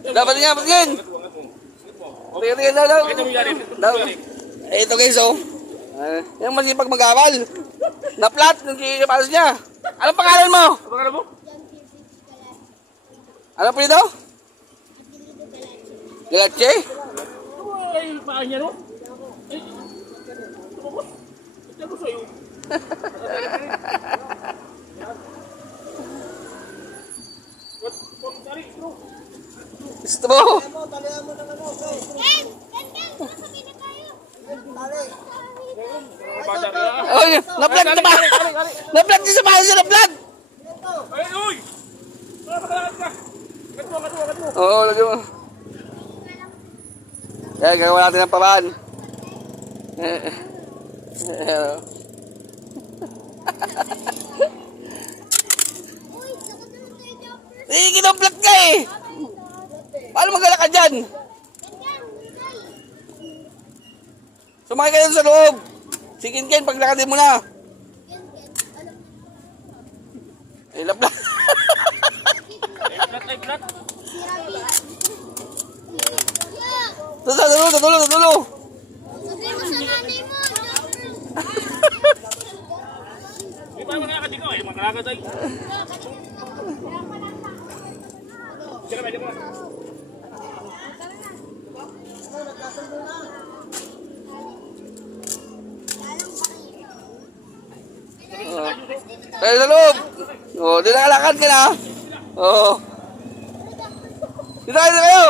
Dapat niya, patingin. Tingin daw. Ito guys, oh. Yung masipag mag-aral. Na-flat yung pasos niya. Anong pangalan mo? Ano po ito? Galache? Ay, paan niya, no? Ay, ito ko sa'yo. Gusto mo? Oh, na-flat na ba? Na-flat niya sa pasos, na-flat! Ay, uy! Makalakad ka! Kat mo. Oo, lagyan mo. Kaya gagawa natin ng paraan. Kinoplat ka eh! Paano maglalakad dyan? Sumakay ka dun sa loob. Si Ken, paglakadin mo na. Eh, laplat. Ay, flat. Tulo. Di ba makalakad dito? Ay, makalakad ay. Sige, pwede mo. Tayo sa loob. Oh, di nakalakad ka na. Oo. Dito kayo.